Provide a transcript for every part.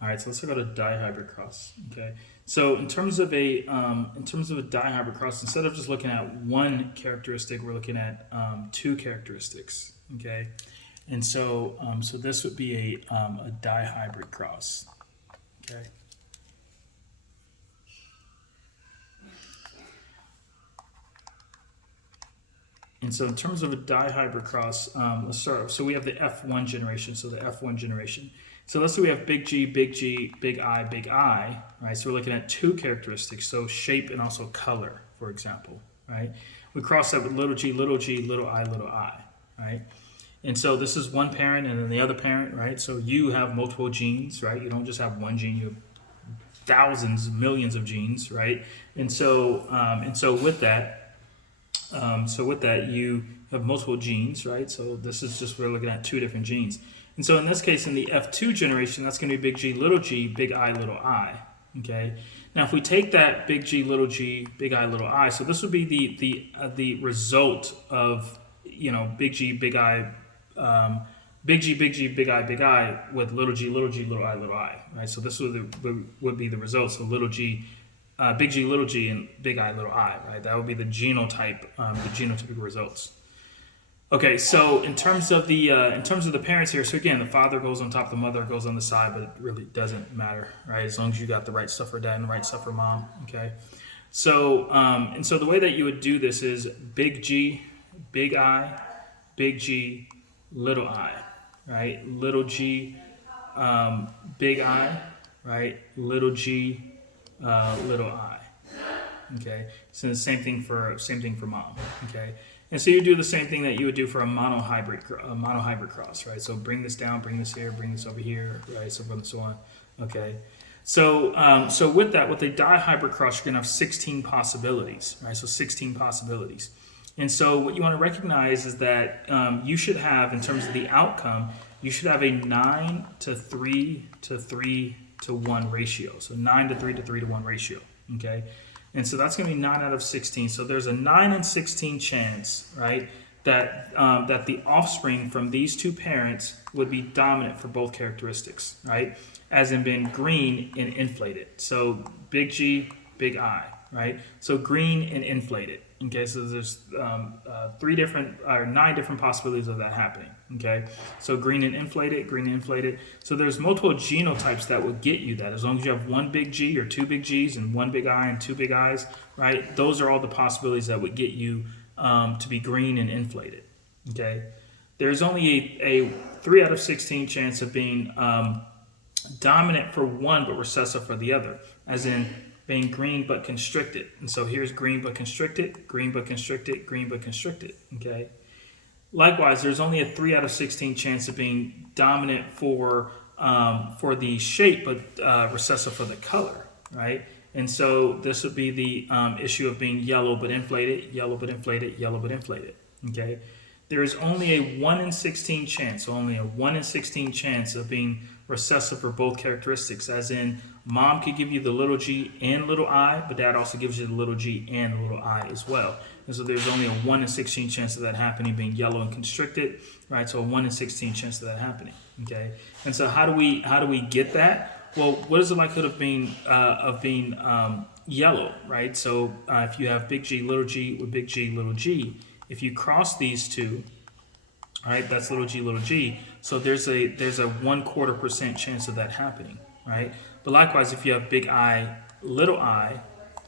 All right, so let's talk about a dihybrid cross. Okay, so in terms of a dihybrid cross, instead of just looking at one characteristic, we're looking at two characteristics. Okay, and so this would be a dihybrid cross. Okay, and so in terms of a dihybrid cross, let's start. So we have the F1 generation. So the F1 generation. So let's say we have big G, big I, right? So we're looking at two characteristics, so shape and also color, for example, right? We cross that with little g, little I, right? And so this is one parent and then the other parent, right? So you have multiple genes, right? You don't just have one gene, you have thousands, millions of genes, right? And so with that, you have multiple genes, right? So this is just, we're looking at two different genes. And so in this case, in the F2 generation, that's going to be big I, okay? Now, if we take that big big I, so this would be the result of, big G, big I with little I, right? So this would be the result. So big G, and big I, little I, right? That would be the genotypic results. Okay, so in terms of the parents here, so again, the father goes on top, the mother goes on the side, but it really doesn't matter, right? As long as you got the right stuff for dad and the right stuff for mom. Okay, so so the way that you would do this is big G, big I, big G, little I, right? Little G, big I, right? Little G, little I. Okay, so the same thing for mom. Okay, and so you do the same thing that you would do for a monohybrid cross, right? So bring this down, bring this here, bring this over here, right? So forth and so on. Okay, so with that, with a dihybrid cross, you're gonna have 16 possibilities, right? So 16 possibilities. And so what you want to recognize is that you should have, in terms of the outcome, you should have a 9 to 3 to 3 to 1 ratio. So 9 to 3 to 3 to 1 ratio. Okay. And so that's going to be 9 out of 16. So there's a 9 in 16 chance, right, that the offspring from these two parents would be dominant for both characteristics, right, as in being green and inflated. So big G, big I, right? So green and inflated. Okay, so there's 9 different possibilities of that happening. Okay, so green and inflated. So there's multiple genotypes that would get you that. As long as you have one big G or two big Gs and one big I and two big Is, right? Those are all the possibilities that would get you to be green and inflated. Okay, there's only a 3 out of 16 chance of being dominant for one but recessive for the other, as in being green but constricted. And so here's green but constricted, green but constricted, green but constricted. Okay. Likewise, there's only a 3 out of 16 chance of being dominant for the shape but recessive for the color, right? And so this would be the issue of being yellow but inflated, yellow but inflated, yellow but inflated. Okay. There is only a 1 in 16 chance, so only a 1 in 16 chance of being recessive for both characteristics, as in mom could give you the little g and little I, but dad also gives you the little g and little I as well. And so there's only a 1 in 16 chance of that happening, being yellow and constricted, right? So a 1 in 16 chance of that happening, okay? And so how do we get that? Well, what is the likelihood of being yellow, right? So if you have big G with big G, little g, if you cross these two, all right, that's little g. So there's a 1/4% chance of that happening, right? But likewise, if you have big I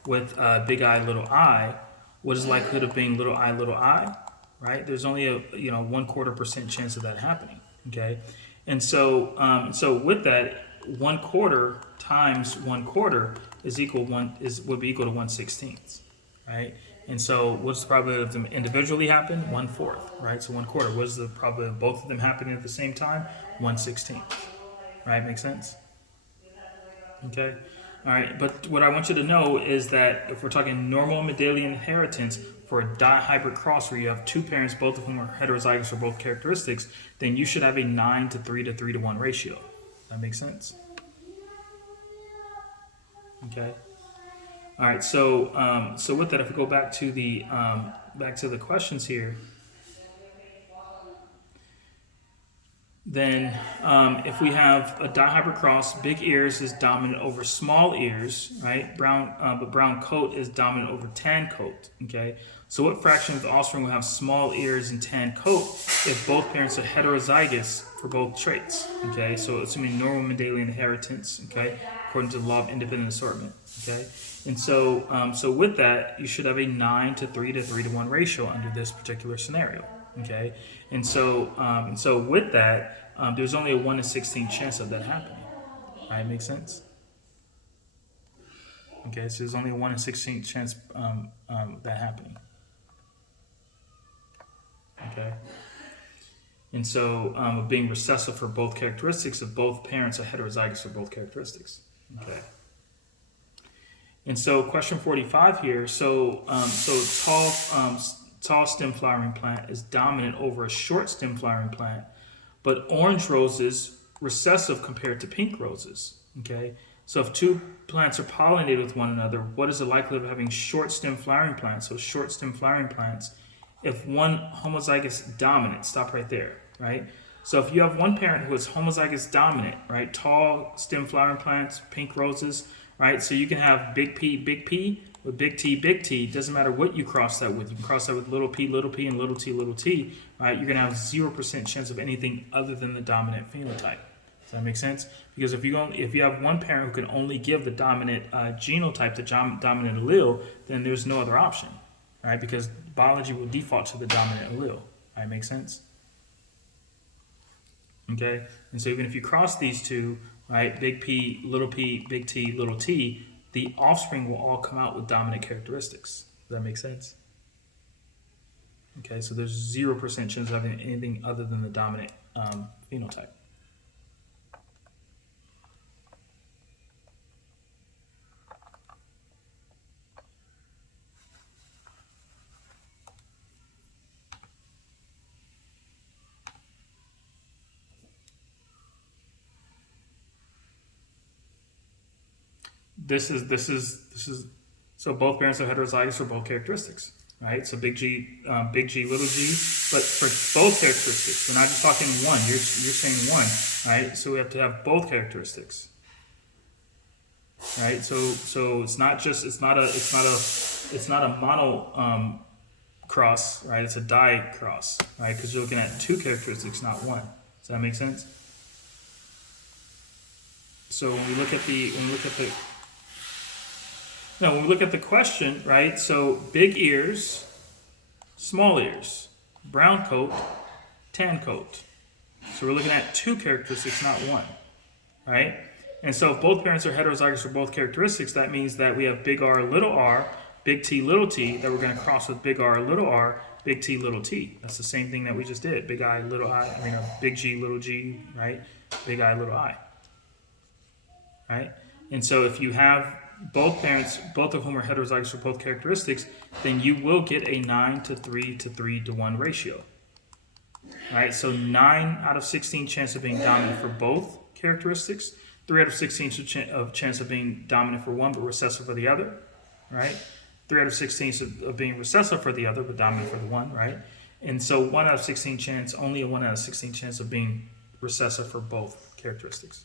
with big I, little I, what is the likelihood of being little I, right? There's only a 1/4% chance of that happening, okay? And so with that, 1/4 times 1/4 would be equal to 1/16, right? And so what's the probability of them individually happen? 1/4, right? So 1/4. What's the probability of both of them happening at the same time? 1/16, right? Make sense? Okay. All right. But what I want you to know is that if we're talking normal Mendelian inheritance for a dihybrid cross where you have two parents, both of whom are heterozygous for both characteristics, then you should have a 9 to 3 to 3 to 1 ratio. That makes sense? Okay. All right, so with that, if we go back to the questions here, then if we have a dihybrid cross, big ears is dominant over small ears, right? But brown coat is dominant over tan coat. Okay, so what fraction of the offspring will have small ears and tan coat if both parents are heterozygous for both traits? Okay, so assuming normal Mendelian inheritance. Okay, according to the law of independent assortment. Okay, and so with that, you should have a 9 to 3 to 3 to 1 ratio under this particular scenario. Okay, and so with that, there's only a 1 in 16 chance of that happening. All right, makes sense. Okay, so there's only a 1 in 16 chance of that happening. Okay, and so of being recessive for both characteristics if both parents are heterozygous for both characteristics. Okay. And so, question 45 here. So tall stem flowering plant is dominant over a short stem flowering plant, but orange roses recessive compared to pink roses. Okay, so if two plants are pollinated with one another, what is the likelihood of having short stem flowering plants? So short stem flowering plants, if one homozygous dominant, stop right there, right? So if you have one parent who is homozygous dominant, right, tall stem flowering plants, pink roses, right? So you can have big P with big T. It doesn't matter what you cross that with. You can cross that with little p, and little t, right? You're going to have 0% chance of anything other than the dominant phenotype. Does that make sense? Because if you have one parent who can only give the dominant genotype, the dominant allele, then there's no other option, right? Because biology will default to the dominant allele. Right? Make sense? Okay? And so even if you cross these two, right, big P, big T, the offspring will all come out with dominant characteristics. Does that make sense? Okay, so there's 0% chance of having anything other than the dominant phenotype. This is so both parents are heterozygous for both characteristics, right? So big G, little g, but for both characteristics. We're not just talking one. You're saying one, right? So we have to have both characteristics, right? So it's not a mono cross, right? It's a di cross, right? Because you're looking at two characteristics, not one. Does that make sense? So when we look at the question, right? So big ears, small ears, brown coat, tan coat. So we're looking at two characteristics, not one, right? And so if both parents are heterozygous for both characteristics, that means that we have big R, big T, little t, that we're going to cross with big R, big T, little t. That's the same thing that we just did. Big I, little I, big G, little g, right? Big I, little I. Right? And so if you have both parents, both of whom are heterozygous for both characteristics, then you will get a 9 to 3 to 3 to 1 ratio. Right? So 9 out of 16 chance of being dominant for both characteristics, 3 out of 16 of chance of being dominant for one but recessive for the other, right? 3 out of 16 of being recessive for the other but dominant for the one, right? And so 1 out of 16 chance, only a 1 out of 16 chance of being recessive for both characteristics.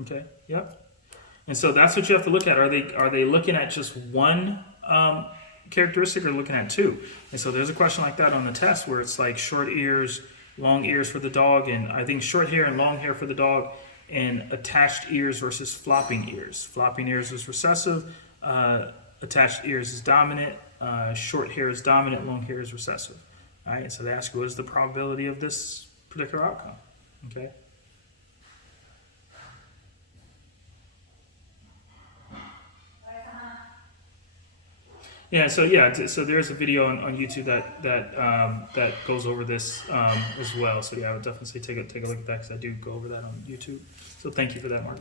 Okay. Yep. And so that's what you have to look at. Are they looking at just one characteristic or looking at two? And so there's a question like that on the test where it's like short ears, long ears for the dog, and I think short hair and long hair for the dog, and attached ears versus flopping ears. Flopping ears is recessive. Attached ears is dominant. Short hair is dominant. Long hair is recessive. All right. So they ask you, what is the probability of this particular outcome? Okay. So there's a video on YouTube that goes over this as well. So yeah, I would definitely say take a look at that because I do go over that on YouTube. So thank you for that, Mark.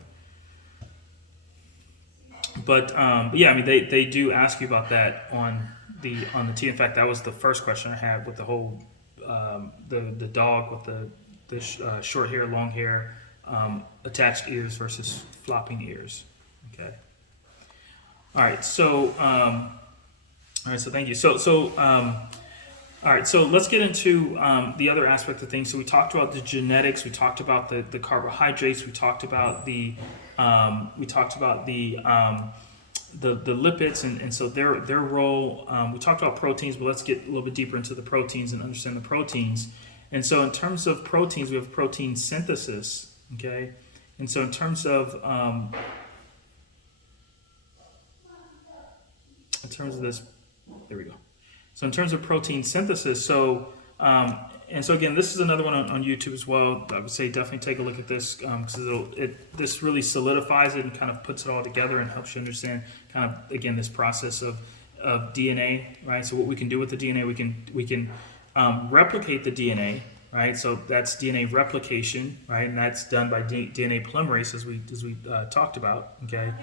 But yeah, I mean they do ask you about that on the T. In fact, that was the first question I had with the whole the dog with the short hair, long hair, attached ears versus flopping ears. Okay. All right. So thank you. All right, so let's get into the other aspect of things. So we talked about the genetics, we talked about the carbohydrates, we talked about the lipids, and so their role. We talked about proteins, but let's get a little bit deeper into the proteins and understand the proteins. And so in terms of proteins, we have protein synthesis. Okay, and so in terms of this, there we go. So in terms of protein synthesis, and so again, this is another one on YouTube as well. I would say definitely take a look at this because this really solidifies it and kind of puts it all together and helps you understand kind of again this process of DNA, right? So what we can do with the DNA, we can replicate the DNA, right? So that's DNA replication, right? And that's done by DNA polymerase as we talked about, okay?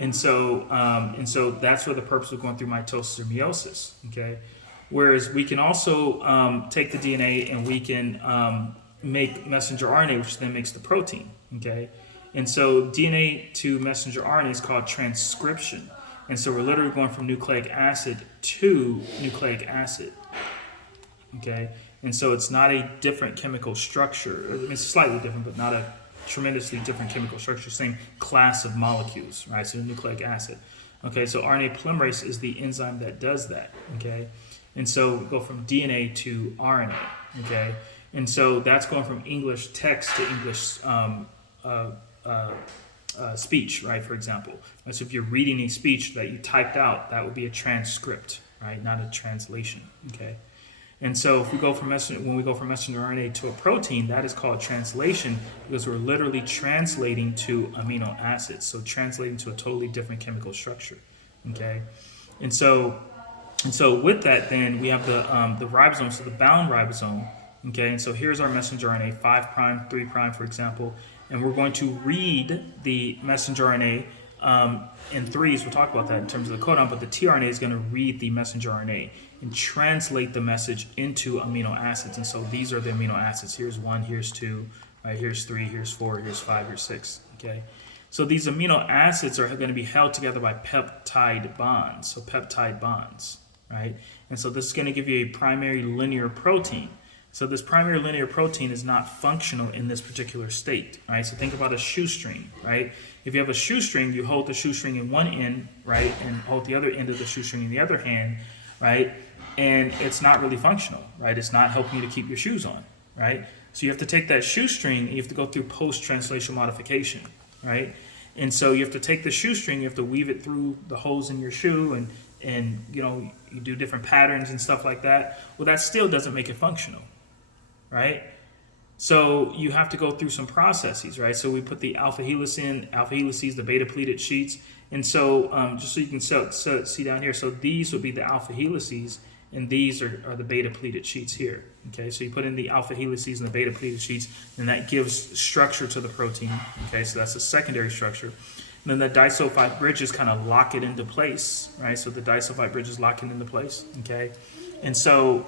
And so that's for the purpose of going through mitosis or meiosis. Okay, whereas we can also take the DNA and we can make messenger RNA, which then makes the protein. Okay, and so DNA to messenger RNA is called transcription. And so we're literally going from nucleic acid to nucleic acid. Okay, and so it's not a different chemical structure. I mean, it's slightly different, but not a tremendously different chemical structure, same class of molecules, right? So nucleic acid. Okay, so RNA polymerase is the enzyme that does that. Okay, and so we go from DNA to RNA. Okay, and so that's going from English text to English speech, right? For example, so if you're reading a speech that you typed out, that would be a transcript, right? Not a translation. Okay. And so if we go from when we go from messenger RNA to a protein, that is called translation because we're literally translating to amino acids. So translating to a totally different chemical structure. Okay, and so with that, then we have the ribosome, so the bound ribosome. Okay, and so here's our messenger RNA, 5', 3', for example, and we're going to read the messenger RNA in threes. We'll talk about that in terms of the codon, but the tRNA is going to read the messenger RNA and translate the message into amino acids. And so these are the amino acids. Here's 1, here's 2, right? Here's 3, here's 4, here's 5, here's 6. Okay. So these amino acids are going to be held together by peptide bonds. So peptide bonds, right? And so this is going to give you a primary linear protein. So this primary linear protein is not functional in this particular state, right? So think about a shoestring, right? If you have a shoestring, you hold the shoestring in one end, right, and hold the other end of the shoestring in the other hand, right? And it's not really functional, right? It's not helping you to keep your shoes on, right? So you have to take that shoestring and you have to go through post-translational modification, right? And so you have to take the shoestring, you have to weave it through the holes in your shoe and you do different patterns and stuff like that. Well, that still doesn't make it functional, right? So you have to go through some processes, right? So we put the alpha helix in, alpha helices, the beta pleated sheets. And so just so you can see down here, so these would be the alpha helices, and these are the beta pleated sheets here. Okay, so you put in the alpha helices and the beta pleated sheets, and that gives structure to the protein. Okay, so that's a secondary structure. And then the disulfide bridges kind of lock it into place, right? So the disulfide bridges lock it into place. Okay, and so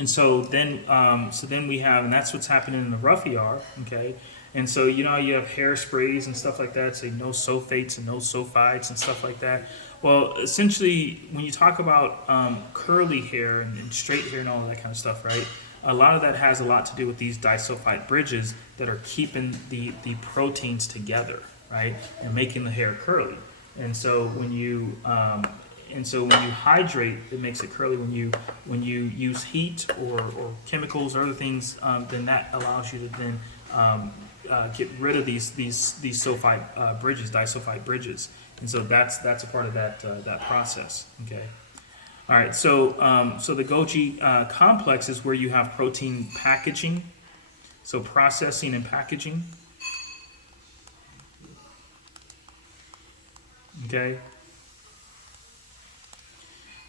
then we have, and that's what's happening in the rough ER. Okay. And so, you have hairsprays and stuff like that, say no sulfates and no sulfides and stuff like that. Well, essentially, when you talk about curly hair and straight hair and all that kind of stuff, right, a lot of that has a lot to do with these disulfide bridges that are keeping the proteins together, right, and making the hair curly. And so when you hydrate, it makes it curly. When you use heat or chemicals or other things, then that allows you to then get rid of these sulfide bridges, disulfide bridges, and so that's a part of that process. Okay, all right. So the Golgi complex is where you have protein packaging, so processing and packaging. Okay.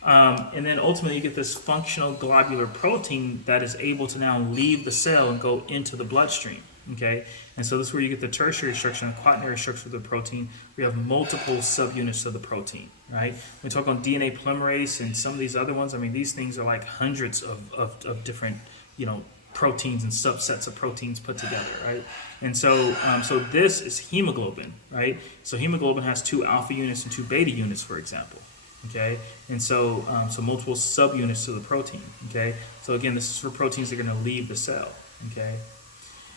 And then ultimately you get this functional globular protein that is able to now leave the cell and go into the bloodstream. Okay, and so this is where you get the tertiary structure and the quaternary structure of the protein. We have multiple subunits of the protein, right? We talk on DNA polymerase and some of these other ones. I mean, these things are like hundreds of different, proteins and subsets of proteins put together, right? And so, so this is hemoglobin, right? So hemoglobin has 2 alpha units and 2 beta units, for example, okay? And so, so multiple subunits to the protein, okay? So again, this is for proteins that are going to leave the cell, okay?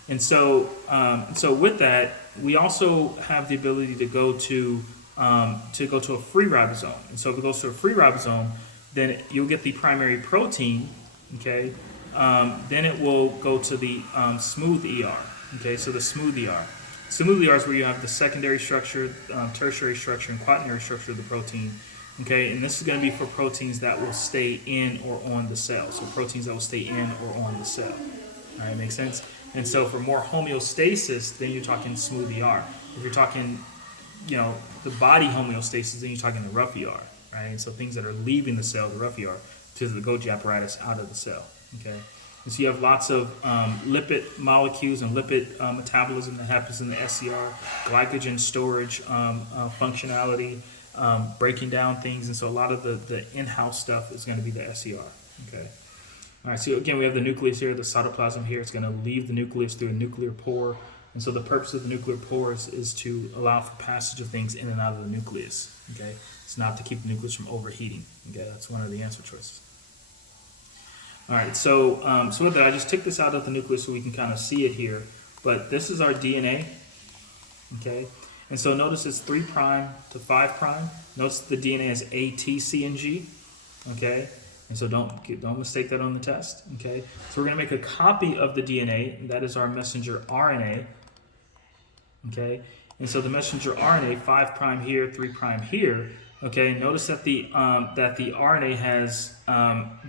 And so, so with that, we also have the ability to go to a free ribosome. And so if it goes to a free ribosome, then you'll get the primary protein, okay? Then it will go to the smooth ER, okay? So the smooth ER. Smooth ER is where you have the secondary structure, tertiary structure, and quaternary structure of the protein, okay? And this is going to be for proteins that will stay in or on the cell. So proteins that will stay in or on the cell. All right, makes sense? And so for more homeostasis, then you're talking smooth ER. If you're talking, you know, the body homeostasis, then you're talking the rough ER, right? And so things that are leaving the cell, the rough ER, to the Golgi apparatus out of the cell, okay? And so you have lots of lipid molecules and lipid metabolism that happens in the SCR, glycogen storage functionality, breaking down things. And so a lot of the in-house stuff is going to be the SCR, okay? All right, so again, we have the nucleus here, the cytoplasm here. It's going to leave the nucleus through a nuclear pore. And so the purpose of the nuclear pore is to allow for passage of things in and out of the nucleus, okay? It's not to keep the nucleus from overheating, okay? That's one of the answer choices. All right, so so with that, I just took this out of the nucleus so we can kind of see it here. But this is our DNA, okay? And so notice it's 3' to 5'. Notice the DNA is A, T, C, and G, okay? And so don't mistake that on the test, okay? So we're going to make a copy of the DNA, and that is our messenger RNA, okay? And so the messenger RNA, 5' here, 3' here, okay? Notice that the RNA has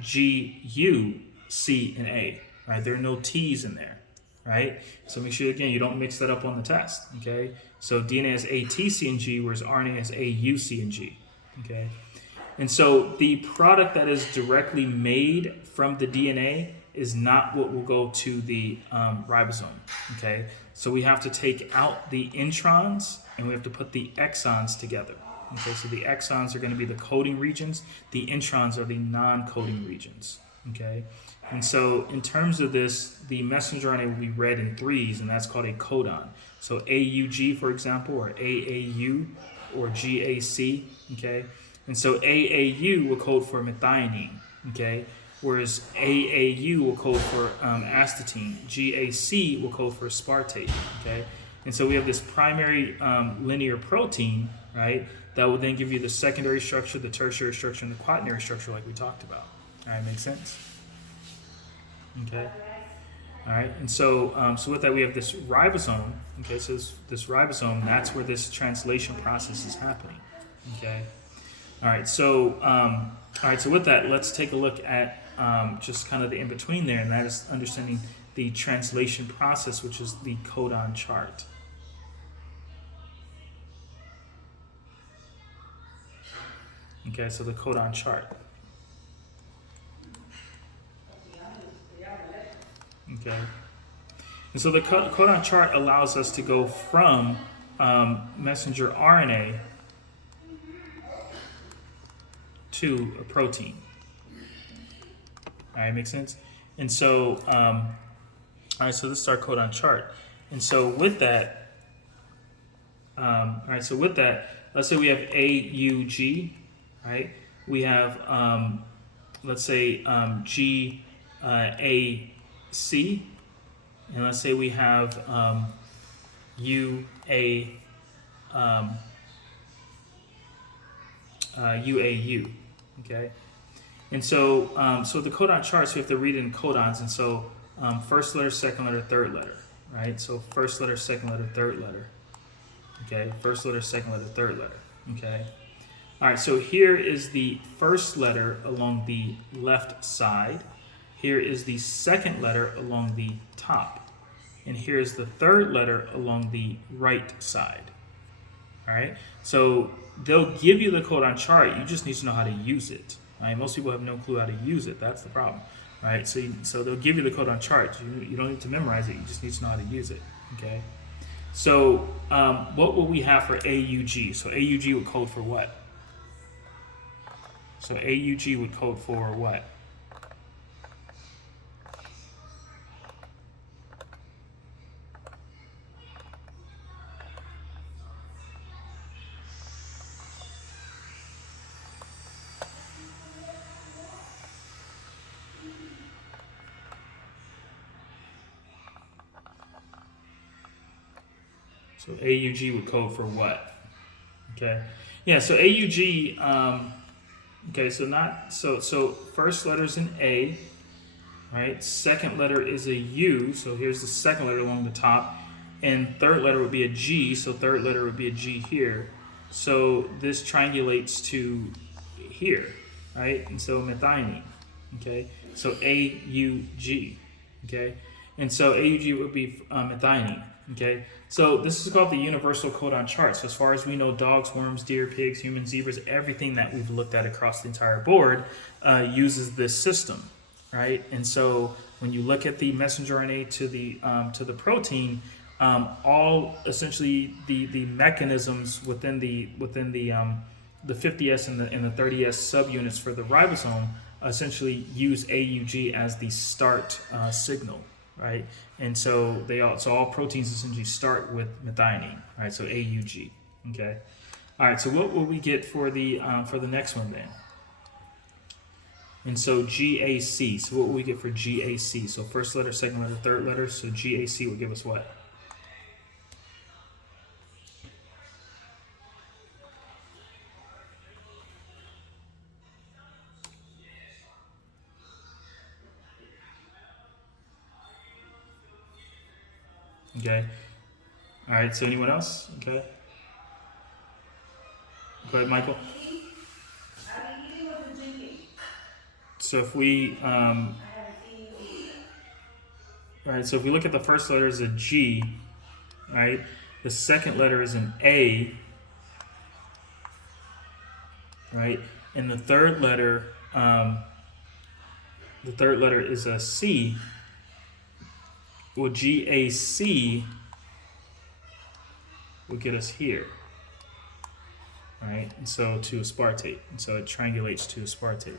G, U, C, and A, right? There are no T's in there, right? So make sure, again, you don't mix that up on the test, okay? So DNA has A, T, C, and G, whereas RNA has A, U, C, and G, okay? And so the product that is directly made from the DNA is not what will go to the ribosome, okay? So we have to take out the introns and we have to put the exons together, okay? So the exons are going to be the coding regions. The introns are the non-coding regions, okay? And so in terms of this, the messenger RNA will be read in 3s, and that's called a codon. So AUG, for example, or AAU, or GAC, okay? And so AAU will code for methionine, okay? Whereas AAU will code for astatine. GAC will code for aspartate, okay? And so we have this primary linear protein, right, that will then give you the secondary structure, the tertiary structure, and the quaternary structure like we talked about. All right, makes sense? Okay. All right, and so so with that we have this ribosome, okay? So this ribosome, that's where this translation process is happening, okay? All right, so with that, let's take a look at just kind of the in-between there, and that is understanding the translation process, which is the codon chart. Okay, so the codon chart. Okay, and so the codon chart allows us to go from messenger RNA to a protein. All right, makes sense? And so, all right, so this is our codon chart. And so with that, all right, so with that, let's say we have AUG, right? We have, let's say, GAC, and let's say we have UAU, okay? And so, so the codon charts, we have to read it in codons, and so first letter, second letter, third letter, right? So first letter, second letter, third letter, okay? First letter, second letter, third letter, okay? All right, so here is the first letter along the left side. Here is the second letter along the top. And here is the third letter along the right side, all right? So they'll give you the codon chart, you just need to know how to use it. Right? Most people have no clue how to use it. That's the problem, right? So they'll give you the codon chart. You don't need to memorize it. You just need to know how to use it, okay? So what will we have for AUG? So AUG would code for what? So AUG would code for what? So AUG would code for what? Okay. Yeah, so AUG, okay, so first letter is an A, right? Second letter is a U, so here's the second letter along the top. And third letter would be a G, so third letter would be a G here. So this triangulates to here, right? And so methionine, okay? So AUG, okay? And so AUG would be methionine, okay? So this is called the universal codon chart. So as far as we know, dogs, worms, deer, pigs, humans, zebras, everything that we've looked at across the entire board uses this system, right? And so when you look at the messenger RNA to the protein, all essentially the mechanisms within the 50S and the 30S subunits for the ribosome essentially use AUG as the start signal, right? And so all proteins essentially start with methionine, right? So AUG, okay. All right. So what will we get for the next one then? And so GAC. So what will we get for GAC? So first letter, second letter, third letter. So GAC will give us what? Okay. All right. So anyone else? Okay. Go ahead, Michael. So if we right, so if we look at the first letter is a G, right? The second letter is an A, right? And the third letter is a C. Well, GAC will get us here, right? And so to aspartate, and so it triangulates to aspartate,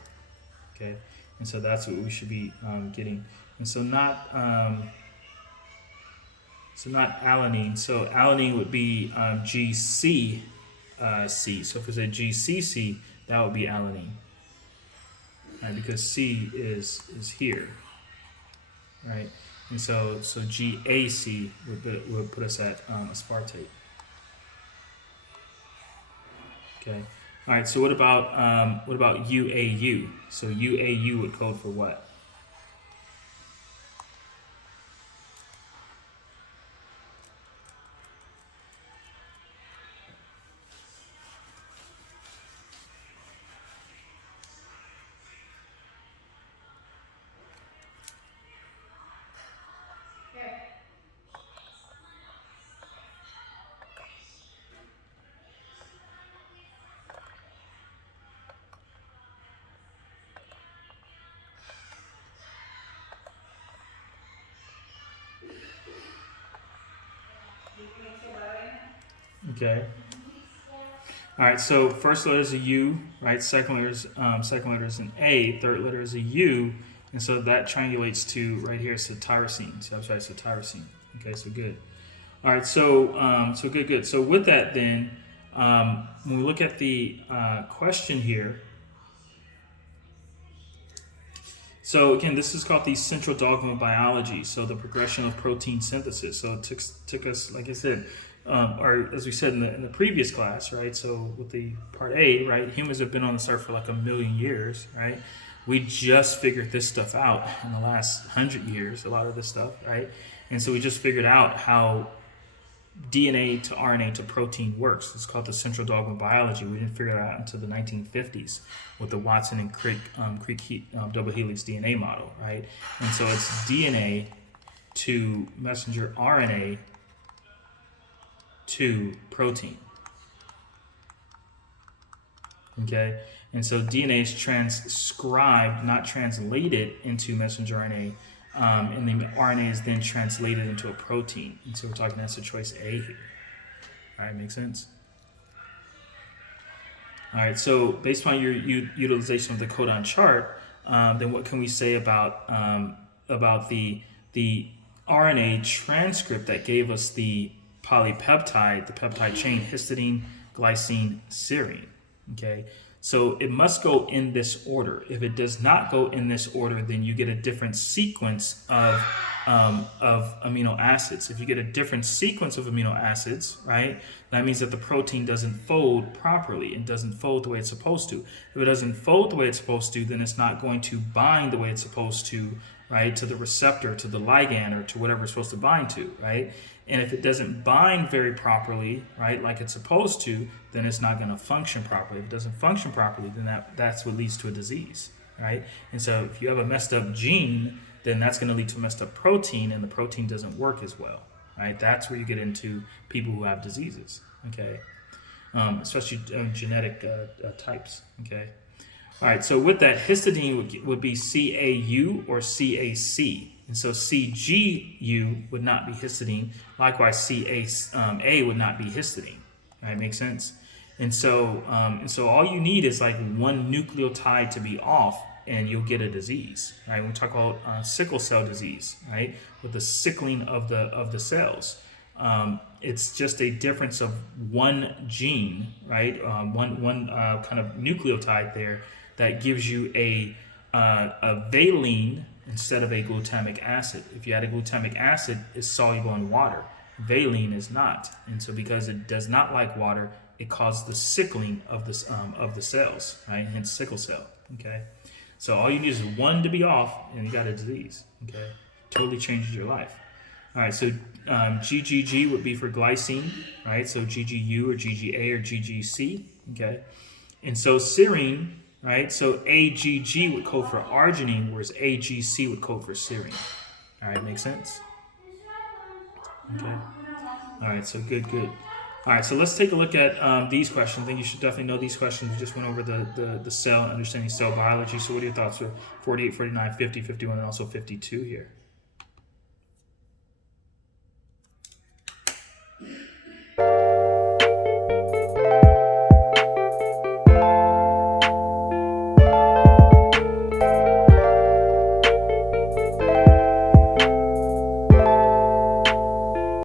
okay? And so that's what we should be getting. And so not alanine. So alanine would be GCC. So if it's a GCC, that would be alanine, right? Because C is here, right? And so GAC would put us at aspartate. Okay. All right. So what about UAU? So UAU would code for what? Okay. All right. So first letter is a U, right? Second letter is an A. Third letter is a U, and so that triangulates to right here, so tyrosine. So I'm sorry, so tyrosine. Okay. So good. All right. So good. So with that, then, when we look at the question here. So again, this is called the central dogma of biology. So the progression of protein synthesis. So it took us, like I said, or as we said in the previous class, right? So with the part A, right, humans have been on this earth for like 1 million years, right? We just figured this stuff out in the last 100 years, a lot of this stuff, right? And so we just figured out how DNA to RNA to protein works. It's called the central dogma of biology. We didn't figure that out until the 1950s with the Watson and Crick double helix DNA model, right? And so it's DNA to messenger RNA to protein. Okay? And so DNA is transcribed, not translated into messenger RNA. And the RNA is then translated into a protein. And so we're talking answer choice A here. All right, makes sense? All right, so based on your utilization of the codon chart, then what can we say about the RNA transcript that gave us the polypeptide, the peptide chain, histidine, glycine, serine? Okay, So it must go in this order. If it does not go in this order, then you get a different sequence of amino acids. If you get a different sequence of amino acids, right, that means that the protein doesn't fold properly and doesn't fold the way it's supposed to. If it doesn't fold the way it's supposed to, then it's not going to bind the way it's supposed to, right, to the receptor, to the ligand, or to whatever it's supposed to bind to, right? And if it doesn't bind very properly, right, like it's supposed to, then it's not going to function properly. If it doesn't function properly, then that's what leads to a disease, right? And so if you have a messed up gene, then that's going to lead to a messed up protein, and the protein doesn't work as well, right? That's where you get into people who have diseases, okay? Especially genetic types, okay? All right, so with that, histidine would be CAU or CAC. And so CGU would not be histidine. Likewise, CA would not be histidine. All right, makes sense? And so all you need is like one nucleotide to be off, and you'll get a disease. Right? When we talk about sickle cell disease, right, with the sickling of the cells, it's just a difference of one gene, right? One kind of nucleotide there that gives you a valine instead of a glutamic acid. If you had a glutamic acid, it's soluble in water. Valine is not, and so because it does not like water, it causes the sickling of the cells, right? Hence sickle cell. Okay, so all you need is one to be off, and you got a disease. Okay, totally changes your life. All right, so GGG would be for glycine, right? So GGU or GGA or GGC. Okay, and so serine. Right, so AGG would code for arginine, whereas AGC would code for serine. All right, makes sense? Okay. All right, so good. All right, so let's take a look at these questions. I think you should definitely know these questions. We just went over the cell and understanding cell biology. So what are your thoughts for 48, 49, 50, 51, and also 52 here?